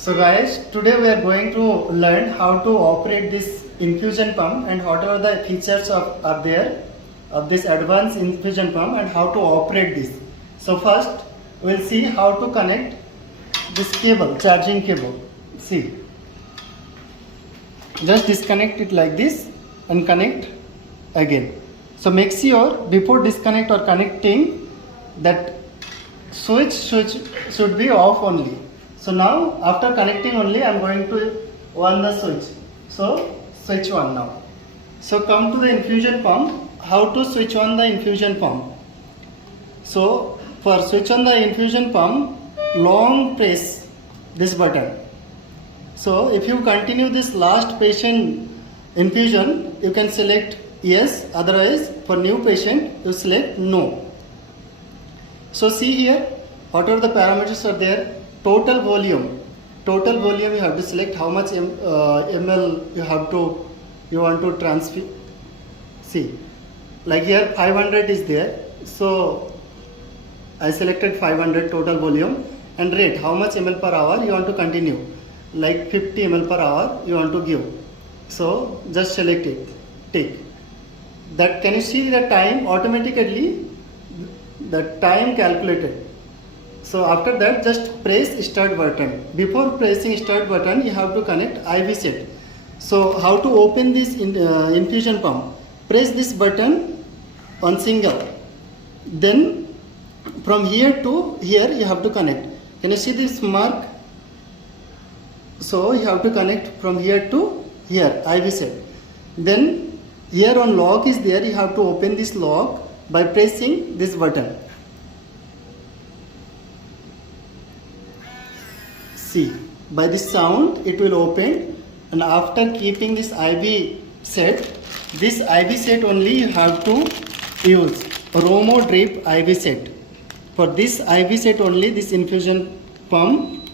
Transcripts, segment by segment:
So guys, today we are going to learn how to operate this infusion pump and what are the features are there of this advanced infusion pump and how to operate this. So first we will see how to connect this cable, charging cable. See, just disconnect it like this and connect again. So make sure before disconnect or connecting that switch should be off only. So now after connecting only I am going to on the switch. So switch on now. So come to the infusion pump. How to switch on the infusion pump? So for switch on the infusion pump, long press this button. So if you continue this last patient infusion, you can select yes, otherwise for new patient you select no. So see here, what are the parameters are there? Total volume you have to select how much ml you want to transfer. See, like here 500 is there, so I selected 500 total volume, and rate how much ml per hour you want to continue, like 50 ml per hour you want to give. So just select it, tick. That can you see the time automatically, the time calculated. So after that just press start button. Before pressing start button you have to connect IV set. So how to open this infusion pump? Press this button on single. Then from here to here you have to connect. Can you see this mark? So you have to connect from here to here, IV set. Then here on lock is there, you have to open this lock by pressing this button. See, by this sound it will open, and after keeping this IV set, this IV set only you have to use Romo drip IV set. For this IV set only this infusion pump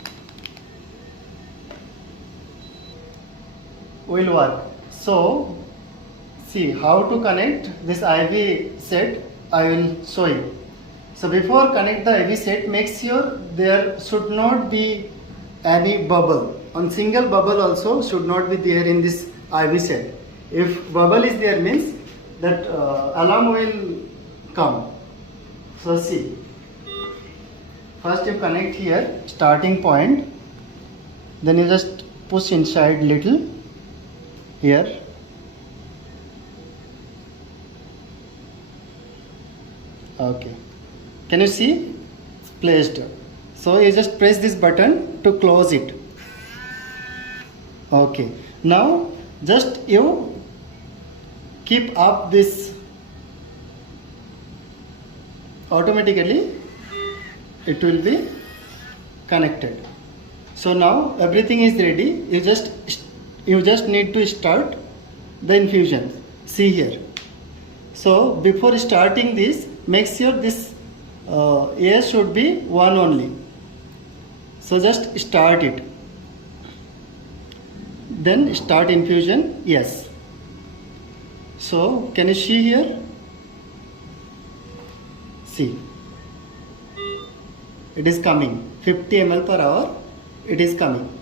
will work. So see how to connect this IV set, I will show you. So before connect the IV set, make sure there should not be any bubble. On single bubble also should not be there in this IV set. If bubble is there means that alarm will come. So see, first you connect here starting point, then you just push inside little here. Okay, can you see? It's placed. So you just press this button to close it. Okay, now just you keep up this, automatically it will be connected. So now everything is ready. You just need to start the infusion. See here. So before starting this, make sure this air should be 1 only. So just start it. Then start infusion, yes. So can you see here? See, it is coming 50 ml per hour, it is coming.